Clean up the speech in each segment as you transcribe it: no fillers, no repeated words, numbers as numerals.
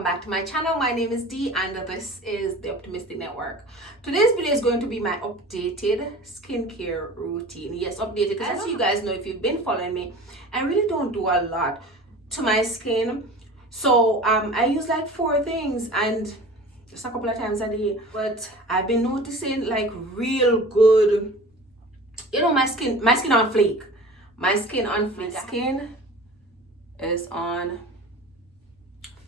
welcome back to my channel. My name is Dee and this is the Optimistic Network. Today's video is going to be my updated skincare routine. Yes, updated, because as you guys know, if you've been following me, I really don't do a lot to my skin. So I use like 4 things and just a couple of times a day, but I've been noticing like real good, my skin on fleek. My skin on fleek. Skin is on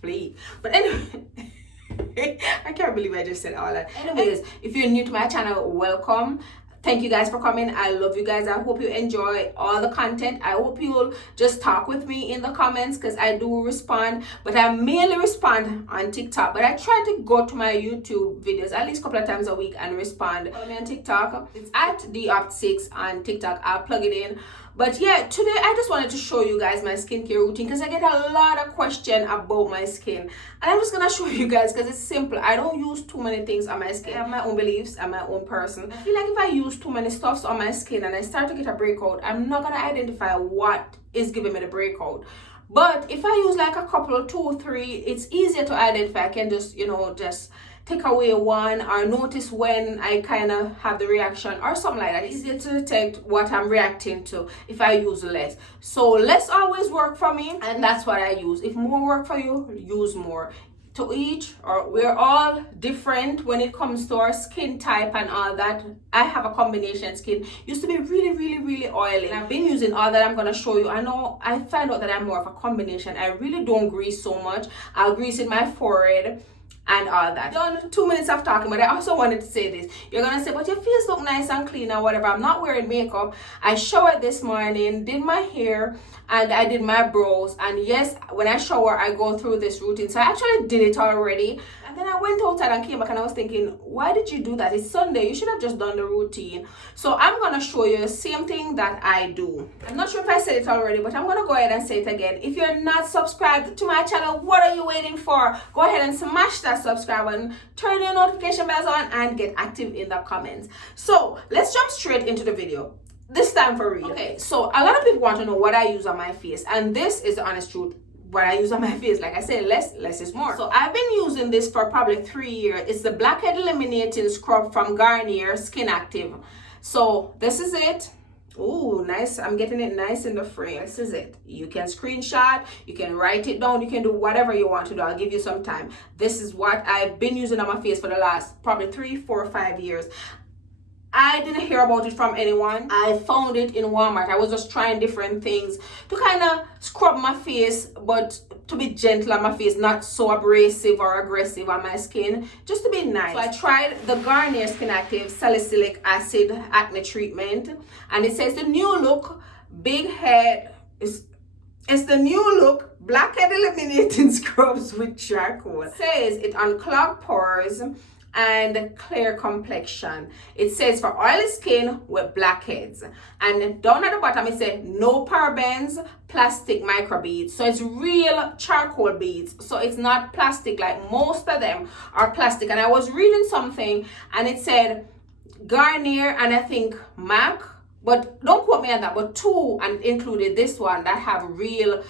fleek. But anyway, I can't believe I just said all that. Anyways, if you're new to my channel, welcome. Thank you guys for coming. I love you guys. I hope you enjoy all the content. I hope you'll just talk with me in the comments, because I do respond, but I mainly respond on TikTok. But I try to go to my YouTube videos at least a couple of times a week and respond. Follow me on TikTok. It's at DOpt6 on TikTok. I'll plug it in. But yeah, today I just wanted to show you guys my skincare routine, because I get a lot of questions about my skin, and I'm just gonna show you guys because it's simple. I don't use too many things on my skin. I have my own beliefs. I'm my own person. I feel like if I use too many stuffs on my skin and I start to get a breakout, I'm not gonna identify what is giving me the breakout. But if I use like a couple, 2, 3, it's easier to identify. I can just just take away one, or notice when I kind of have the reaction or something like that. It's easier to detect what I'm reacting to if I use less. So less always work for me, and that's what I use. If more work for you, use more. To each, or we're all different when it comes to our skin type and all that. I have a combination skin. Used to be really oily, and I've been using all that I'm gonna show you. I find out that I'm more of a combination. I really don't grease so much. I'll grease in my forehead and all that. Done 2 minutes of talking, but I also wanted to say this. You're gonna say, but your face look nice and clean or whatever. I'm not wearing makeup. I showered this morning, did my hair, and I did my brows. And yes, when I shower, I go through this routine. So I actually did it already. And then I went outside and came back, and I was thinking, why did you do that? It's Sunday. You should have just done the routine. So I'm gonna show you the same thing that I do. I'm not sure if I said it already, but I'm gonna go ahead and say it again. If you're not subscribed to my channel, what are you waiting for? Go ahead and smash that subscribe button, turn your notification bells on, and get active in the comments. So let's jump straight into the video. This time for real. Okay, so a lot of people want to know what I use on my face, and this is the honest truth. What I use on my face, like I said, less is more. So I've been using this for probably 3 years. It's the Blackhead Eliminating Scrub from Garnier Skin Active. So this is it. Oh, nice. I'm getting it nice in the frame. This is it. You can screenshot, you can write it down, you can do whatever you want to do. I'll give you some time. This is what I've been using on my face for the last probably 3, 4, 5 years. I didn't hear about it from anyone. I found it in Walmart. I was just trying different things to kind of scrub my face, but to be gentle on my face, not so abrasive or aggressive on my skin, just to be nice. So I tried the Garnier Skin Active Salicylic Acid Acne Treatment, and it says the new look, big head, it's the new look, Blackhead Eliminating Scrubs with Charcoal. It says it unclogs pores and clear complexion. It says for oily skin with blackheads, and down at the bottom it says no parabens, plastic microbeads. So it's real charcoal beads, so it's not plastic like most of them are plastic. And I was reading something and it said Garnier and I think MAC, but don't quote me on that, but 2 and included this one that have real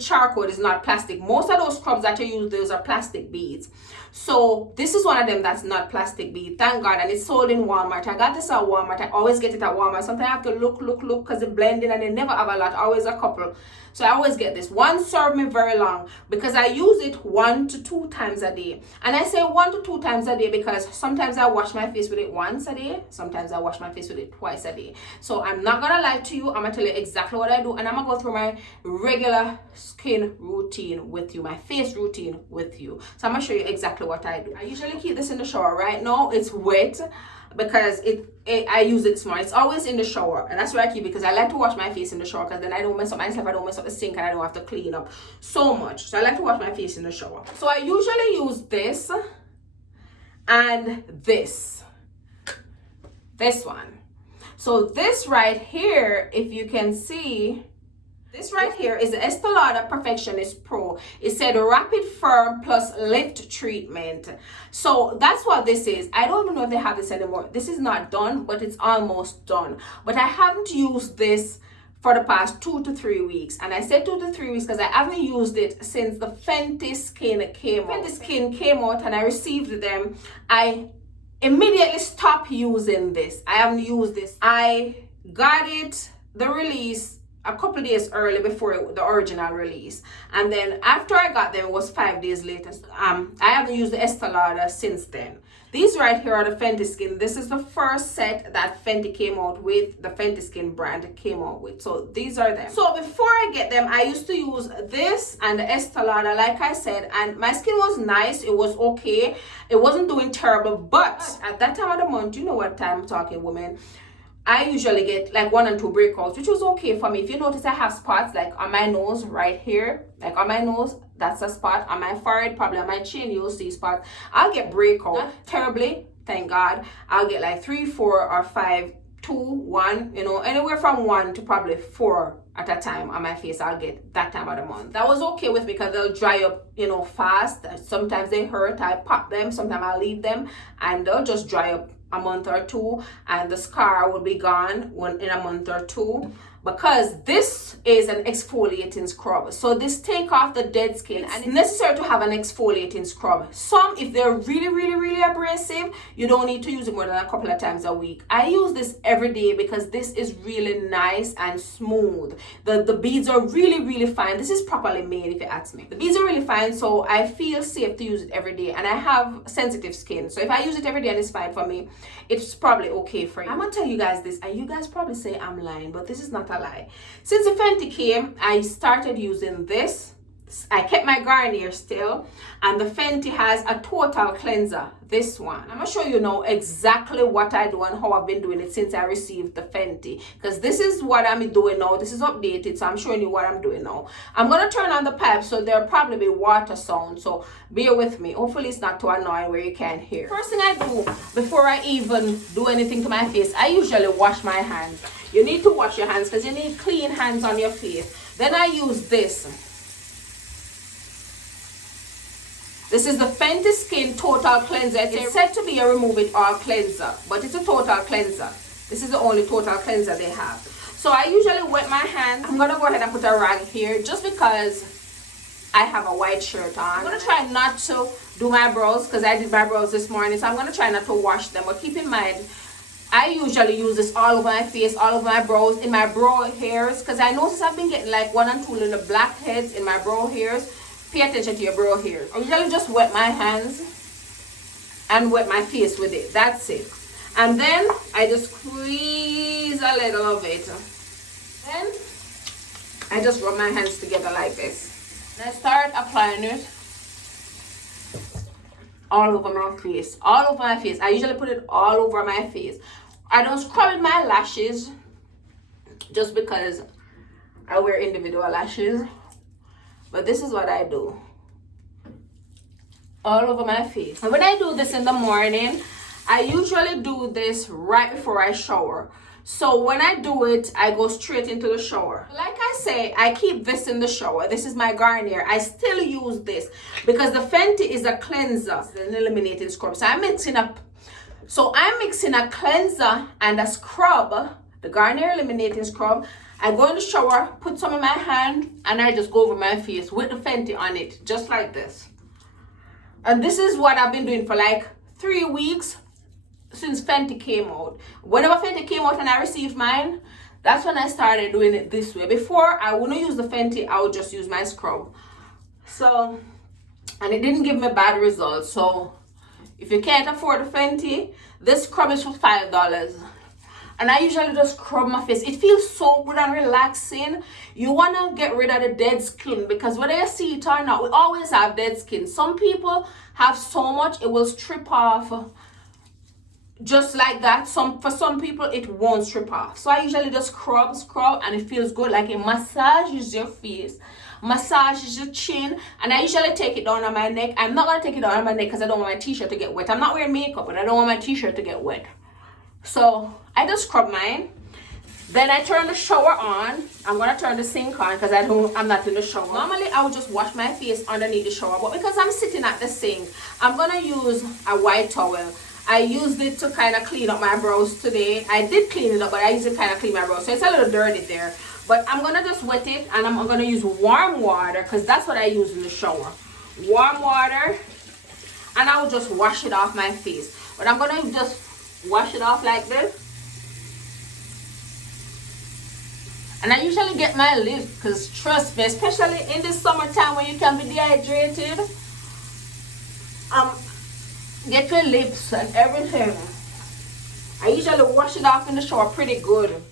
charcoal. Is not plastic. Most of those scrubs that you use, those are plastic beads. So this is one of them that's not plastic bead, thank God, and it's sold in Walmart. I got this at Walmart. I always get it at Walmart. Sometimes I have to look because they blend in and they never have a lot, always a couple. So I always get this. One served me very long because I use it 1 to 2 times a day. And I say 1 to 2 times a day because sometimes I wash my face with it once a day. Sometimes I wash my face with it twice a day. So I'm not gonna lie to you. I'm gonna tell you exactly what I do, and I'm gonna go through my regular skin routine with you, my face routine with you. So I'm gonna show you exactly what I do. I usually keep this in the shower. Right now it's wet because I use it small. It's always in the shower, and that's where I keep it, because I like to wash my face in the shower, because then I don't mess up myself, I don't mess up the sink, and I don't have to clean up so much. So I like to wash my face in the shower. So I usually use this and this one. So this right here, if you can see, this right here is the Estee Lauder Perfectionist Pro. It said Rapid Firm Plus Lift Treatment. So that's what this is. I don't even know if they have this anymore. This is not done, but it's almost done. But I haven't used this for the past 2 to 3 weeks. And I said 2 to 3 weeks because I haven't used it since the Fenty Skin came out. Fenty Skin came out and I received them. I immediately stopped using this. I haven't used this. I got it, the release, a couple days early before the original release, and then after I got them, it was 5 days later. I haven't used the Estee Lauder since then. These right here are the Fenty Skin. This is the first set that Fenty came out with, the Fenty Skin brand came out with. So these are them. So before I get them, I used to use this and the Estee Lauder, like I said, and my skin was nice. It was okay. It wasn't doing terrible, but at that time of the month, you know what time I'm talking, women, I usually get like 1 and 2 breakouts, which was okay for me. If you notice, I have spots like on my nose right here, like on my nose, that's a spot. On my forehead, probably on my chin, you'll see spots. I'll get breakout. Not terribly, thank God. I'll get like 3, 4, or 5, 2, 1, you know, anywhere from 1 to probably 4 at a time on my face. I'll get that time of the month. That was okay with me because they'll dry up, you know, fast. Sometimes they hurt. I pop them. Sometimes I leave them and they'll just dry up a month or 2, and the scar will be gone in a month or 2, because this is an exfoliating scrub. So this take off the dead skin, and it's necessary to have an exfoliating scrub. Some, if they're really abrasive, you don't need to use it more than a couple of times a week. I use this every day because this is really nice and smooth. The beads are really fine. This is properly made, if you ask me. The beads are really fine, so I feel safe to use it every day. And I have sensitive skin, so if I use it every day and it's fine for me, it's probably okay for you. I'm gonna tell you guys this, and you guys probably say I'm lying, but this is not a lie. Since the Fenty came, I started using this. I kept my Garnier still, and the Fenty has a total cleanser, this one. I'm gonna show you now exactly what I do and how I've been doing it since I received the Fenty, because this is what I'm doing now. This is updated, so I'm showing you what I'm doing now. I'm gonna turn on the pipe, so there'll probably be water sound, so bear with me. Hopefully it's not too annoying where you can't hear. First thing I do before I even do anything to my face, I usually wash my hands. You need to wash your hands because you need clean hands on your face. Then I use this. This is the Fenty Skin Total Cleanser. It's said to be a remove it all cleanser, but it's a total cleanser. This is the only total cleanser they have. So I usually wet my hands. I'm gonna go ahead and put a rag here just because I have a white shirt on. I'm gonna try not to do my brows because I did my brows this morning, so I'm gonna try not to wash them. But keep in mind, I usually use this all over my face, all over my brows, in my brow hairs, because I notice I've been getting like 1 and 2 little blackheads in my brow hairs. Pay attention to your brow hairs. I usually just wet my hands and wet my face with it. That's it. And then I just squeeze a little of it. Then I just rub my hands together like this. And I start applying it all over my face. All over my face. I usually put it all over my face. I don't scrub in my lashes just because I wear individual lashes. But this is what I do. All over my face. And when I do this in the morning, I usually do this right before I shower. So when I do it, I go straight into the shower. Like I say, I keep this in the shower. This is my Garnier. I still use this because the Fenty is a cleanser, an eliminating scrub. So I'm mixing a cleanser and a scrub, the Garnier eliminating scrub. I go in the shower, put some in my hand, and I just go over my face with the Fenty on it, just like this. And this is what I've been doing for like 3 weeks since Fenty came out. Whenever Fenty came out and I received mine, that's when I started doing it this way. Before, I wouldn't use the Fenty, I would just use my scrub. So, and it didn't give me bad results. So, if you can't afford the Fenty, this scrub is for $5. And I usually just scrub my face. It feels so good and relaxing. You want to get rid of the dead skin because whether you see it or not, we always have dead skin. Some people have so much it will strip off just like that. For some people it won't strip off. So I usually just scrub and it feels good, like it massages your face, massages your chin. And I usually take it down on my neck. I'm not going to take it down on my neck because I don't want my t-shirt to get wet. I'm not wearing makeup and I don't want my t-shirt to get wet. So I just scrub mine. Then I turn the shower on. I'm gonna turn the sink on because I'm not in the shower. Normally I would just wash my face underneath the shower, but because I'm sitting at the sink, I'm gonna use a white towel. I used it to kind of clean up my brows today. I did clean it up, but I used it to kind of clean my brows, so it's a little dirty there. But I'm gonna just wet it, and I'm gonna use warm water because that's what I use in the shower. Warm water, and I'll just wash it off my face. But I'm gonna just wash it off like this. And I usually get my lips because trust me, especially in the summertime when you can be dehydrated, get your lips and everything. I usually wash it off in the shower pretty good.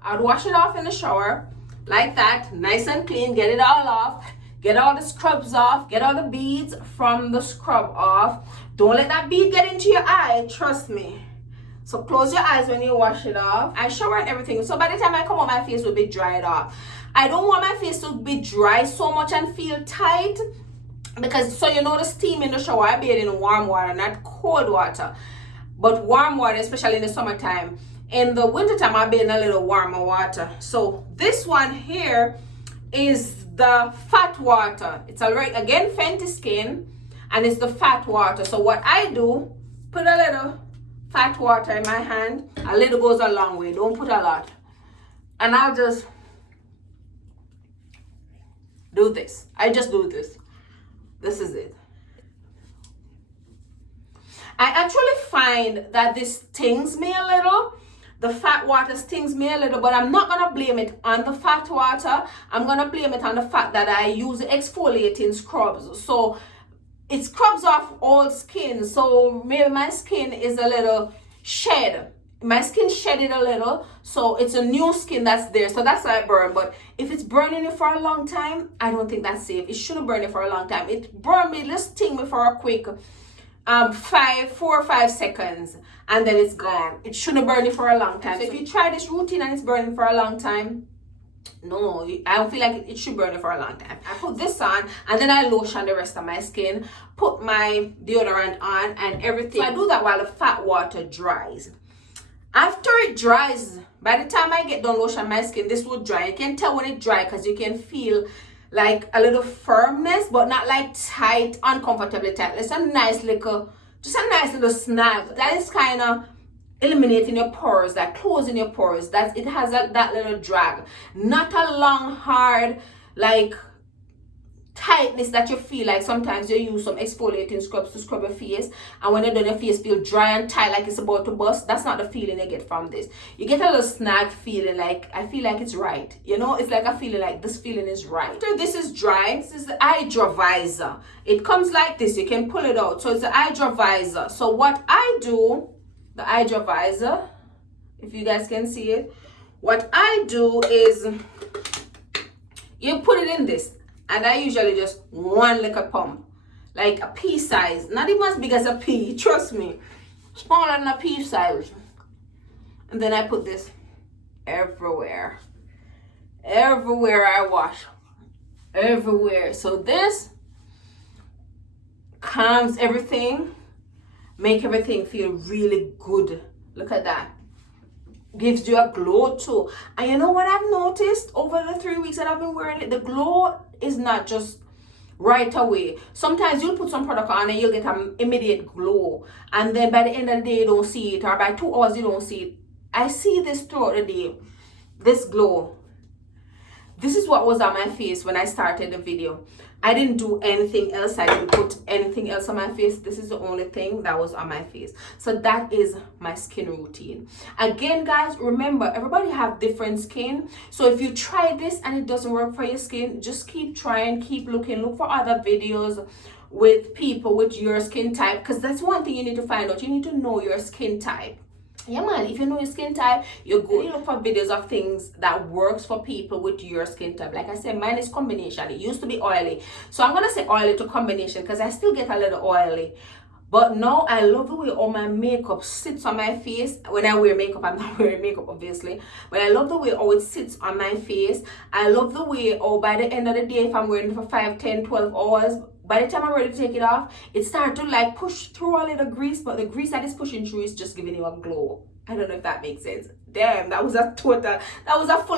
I'd wash it off in the shower like that, nice and clean, get it all off, get all the scrubs off, get all the beads from the scrub off. Don't let that bead get into your eye, trust me. So close your eyes when you wash it off. I shower and everything, so by the time I come out, my face will be dried off. I don't want my face to be dry so much and feel tight, because so you know the steam in the shower, I bathe in warm water, not cold water, but warm water, especially in the summertime. In the wintertime, I bathe in a little warmer water. So this one here is the fat water. It's alright, again, Fenty Skin, and it's the fat water. So what I do, put a little fat water in my hand. A little goes a long way, don't put a lot. And I'll just do this. I just do this. This is it. I actually find that this stings me a little. The fat water stings me a little, but I'm not gonna blame it on the fat water. I'm gonna blame it on the fact that I use exfoliating scrubs. So it scrubs off old skin. So maybe my skin is a little shed. My skin shedded a little, so it's a new skin that's there. So that's why I burn. But if it's burning you for a long time, I don't think that's safe. It shouldn't burn you for a long time. It burned me, just sting me for a quick 4 or 5 seconds, and then it's gone. It shouldn't burn you for a long time. So if you try this routine and it's burning for a long time, no, I don't feel like it should burn you for a long time. I put this on, and then I lotion the rest of my skin, put my deodorant on and everything. So I do that while the fat water dries. After it dries, by the time I get done lotion my skin, this will dry. You can tell when it dry because you can feel like a little firmness, but not like tight, uncomfortably tight. It's a nice little, just a nice little snag. That is kind of eliminating your pores, like closing your pores. It has that little drag. Not a long, hard, like tightness that you feel like sometimes you use some exfoliating scrubs to scrub your face, and when you're done, your face feels dry and tight like it's about to bust. That's not the feeling you get from this. You get a little snag feeling, like I feel like it's right, you know. It's like a feeling like this feeling is right. After this is dry, this is the Hydra Visor. It comes like this, you can pull it out. So it's the Hydra Visor. So what I do, the Hydra Visor, if you guys can see it, what I do is you put it in this. And I usually just one little pump, like a pea size, not even as big as a pea, trust me, smaller than a pea size. And then I put this everywhere. Everywhere I wash, everywhere. So this calms everything, make everything feel really good. Look at that. Gives you a glow too. And you know what I've noticed over the 3 weeks that I've been wearing it? The glow is not just right away. Sometimes you'll put some product on and you'll get an immediate glow, and then by the end of the day you don't see it, or by 2 hours you don't see it. I see this throughout the day, this glow. This is what was on my face when I started the video. I didn't do anything else. I didn't put anything else on my face. This is the only thing that was on my face. So that is my skin routine. Again, guys, remember, everybody have different skin. So if you try this and it doesn't work for your skin, just keep trying, keep looking, look for other videos with people with your skin type, because that's one thing you need to find out. You need to know your skin type. Yeah, man, if you know your skin type, you're good. You look for videos of things that works for people with your skin type. Like I said, mine is combination. It used to be oily, so I'm gonna say oily to combination because I still get a little oily. But now I love the way all my makeup sits on my face. When I wear makeup, I'm not wearing makeup obviously, but I love the way all it sits on my face. I love the way, oh, by the end of the day, if I'm wearing it for 5, 10, 12 hours, by the time I'm ready to take it off, it starts to like push through a little grease, but the grease that is pushing through is just giving you a glow. I don't know if that makes sense. Damn, that was a full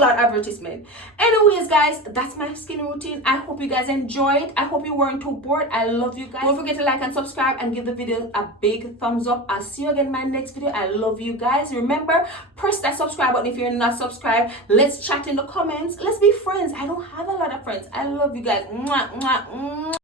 out advertisement. Anyways, guys, that's my skin routine. I hope you guys enjoyed. I hope you weren't too bored. I love you guys. Don't forget to like and subscribe and give the video a big thumbs up. I'll see you again in my next video. I love you guys. Remember, press that subscribe button if you're not subscribed. Let's chat in the comments. Let's be friends. I don't have a lot of friends. I love you guys. Mwah, mwah, mwah.